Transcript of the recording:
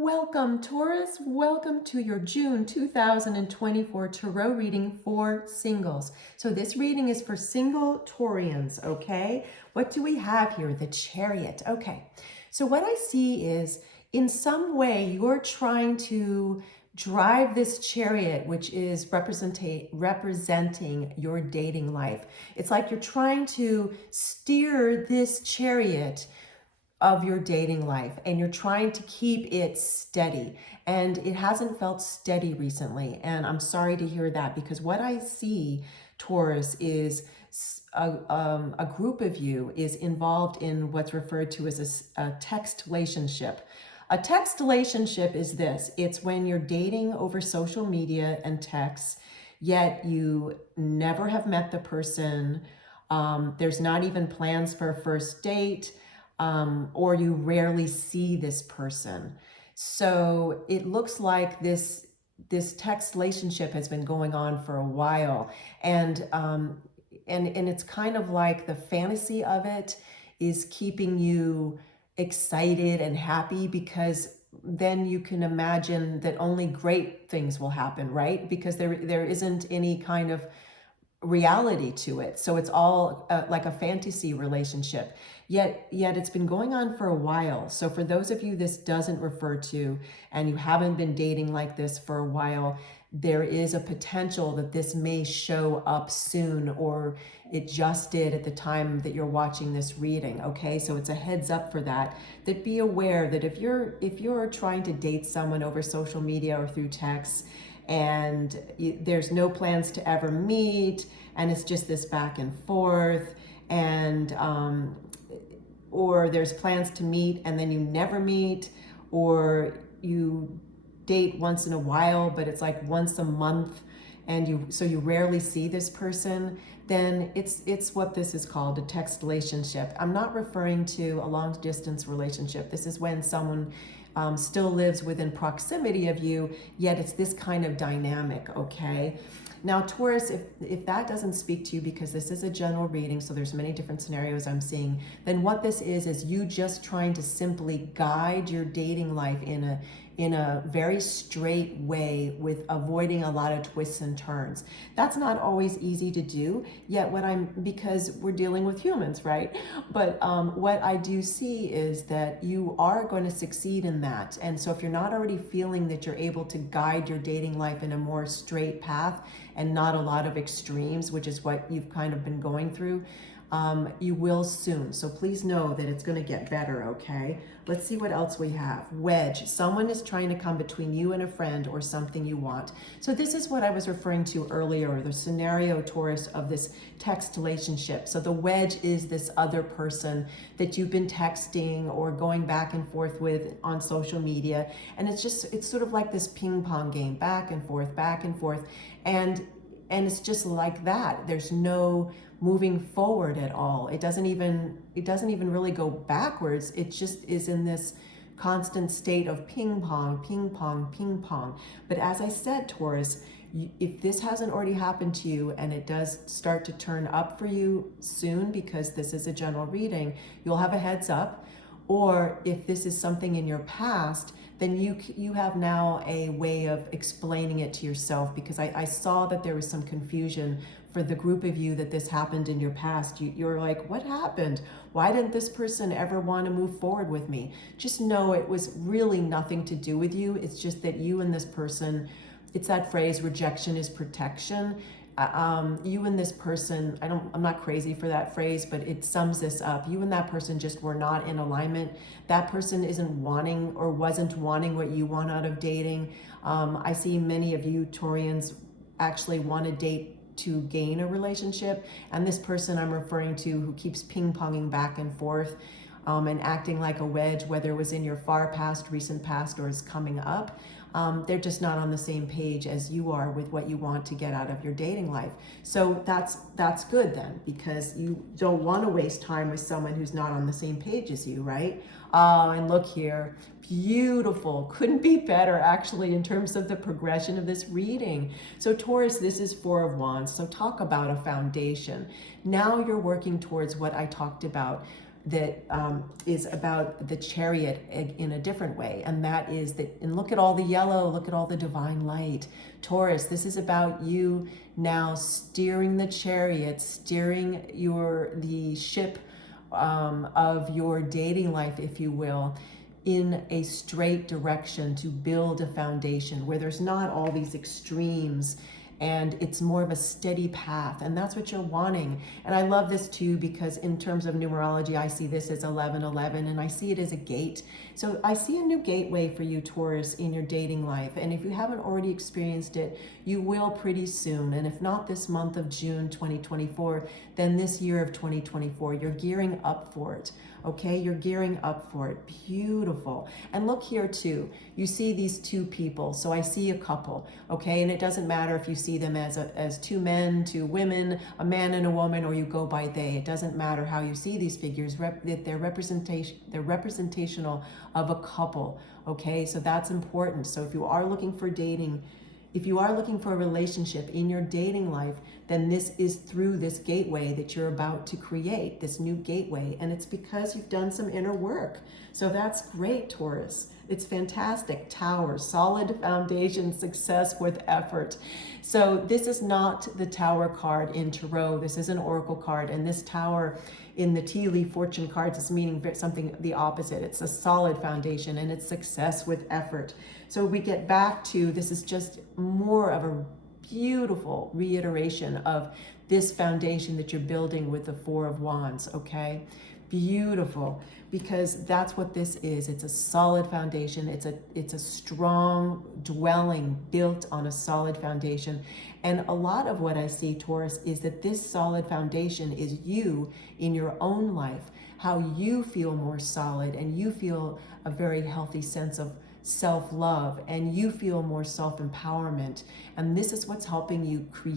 Welcome, Taurus. Welcome to your June 2024 Tarot reading for singles. So this reading is for single Taurians, okay? What do we have here? The Chariot. Okay. So what I see is in some way you're trying to drive this chariot, which is representing your dating life. It's like you're trying to steer this chariot of your dating life and you're trying to keep it steady, and it hasn't felt steady recently, and I'm sorry to hear that, because what I see, Taurus, is a group of you is involved in what's referred to as a text relationship. A text relationship is this: it's when you're dating over social media and texts, yet you never have met the person. There's not even plans for a first date, or you rarely see this person. So it looks like this text relationship has been going on for a while, and it's kind of like the fantasy of it is keeping you excited and happy, because then you can imagine that only great things will happen, right? Because there isn't any kind of reality to it. So it's all like a fantasy relationship. Yet it's been going on for a while. So for those of you this doesn't refer to, and you haven't been dating like this for a while, there is a potential that this may show up soon, or it just did at the time that you're watching this reading. Okay, so it's a heads up for that. That be aware that if you're trying to date someone over social media or through text, and there's no plans to ever meet, and it's just this back and forth, and or there's plans to meet and then you never meet, or you date once in a while but it's like once a month, and you rarely see this person, then it's what this is called, a text relationship. I'm not referring to a long distance relationship. This is when someone still lives within proximity of you, yet it's this kind of dynamic, okay? Now, Taurus, if that doesn't speak to you, because this is a general reading, so there's many different scenarios I'm seeing, then what this is you just trying to simply guide your dating life in a very straight way, with avoiding a lot of twists and turns. That's not always easy to do, yet because we're dealing with humans, right? But what I do see is that you are going to succeed in that. And so if you're not already feeling that you're able to guide your dating life in a more straight path and not a lot of extremes, which is what you've kind of been going through, you will soon. So please know that it's going to get better, okay? Let's see what else we have. Wedge. Someone is trying to come between you and a friend or something you want. So this is what I was referring to earlier, the scenario, Taurus, of this text relationship. So the wedge is this other person that you've been texting or going back and forth with on social media. And it's sort of like this ping pong game, back and forth, back and forth. And it's just like that. There's no moving forward at all. It doesn't even really go backwards. It just is in this constant state of ping pong, ping pong, ping pong. But as I said, Taurus, if this hasn't already happened to you, and it does start to turn up for you soon, because this is a general reading, you'll have a heads up. Or if this is something in your past, then you have now a way of explaining it to yourself, because I saw that there was some confusion for the group of you that this happened in your past. You're like, what happened? Why didn't this person ever want to move forward with me? Just know it was really nothing to do with you. It's just that you and this person, it's that phrase, rejection is protection. You and this person, I'm not crazy for that phrase, but it sums this up. You and that person just were not in alignment. That person isn't wanting, or wasn't wanting, what you want out of dating. I see many of you Taurians actually want to date to gain a relationship, and this person I'm referring to, who keeps ping-ponging back and forth, and acting like a wedge, whether it was in your far past, recent past, or is coming up, they're just not on the same page as you are with what you want to get out of your dating life. So that's good then, because you don't want to waste time with someone who's not on the same page as you, right? And look here, beautiful, couldn't be better actually in terms of the progression of this reading. So Taurus, this is Four of Wands, so talk about a foundation. Now you're working towards what I talked about, that is about the chariot in a different way, and that is that, and look at all the yellow, look at all the divine light. Taurus, this is about you now steering the chariot, steering the ship of your dating life, if you will, in a straight direction to build a foundation where there's not all these extremes, and it's more of a steady path, and that's what you're wanting. And I love this too, because in terms of numerology, I see this as 1111, and I see it as a gate. So I see a new gateway for you, Taurus, in your dating life, and if you haven't already experienced it, you will pretty soon. And if not this month of June 2024, then this year of 2024, you're gearing up for it. Okay, you're gearing up for it. Beautiful. And look here too, you see these two people. So I see a couple, okay, and it doesn't matter if you see them as two men, two women, a man and a woman, or you go by they. It doesn't matter how you see these figures. They're representational of a couple. Okay, so that's important. So if you are looking for dating, if you are looking for a relationship in your dating life, then this is through this gateway that you're about to create, this new gateway, and it's because you've done some inner work. So that's great, Taurus. It's fantastic. Tower, solid foundation, success with effort. So this is not the Tower card in Tarot. This is an Oracle card, and this Tower in the tea leaf fortune cards is meaning something the opposite. It's a solid foundation, and it's success with effort. So we get back to, this is just more of a beautiful reiteration of this foundation that you're building with the Four of Wands, okay? Beautiful, because that's what this is. It's a solid foundation. It's a strong dwelling built on a solid foundation. And a lot of what I see, Taurus, is that this solid foundation is you in your own life, how you feel more solid, and you feel a very healthy sense of self-love, and you feel more self-empowerment. And this is what's helping you create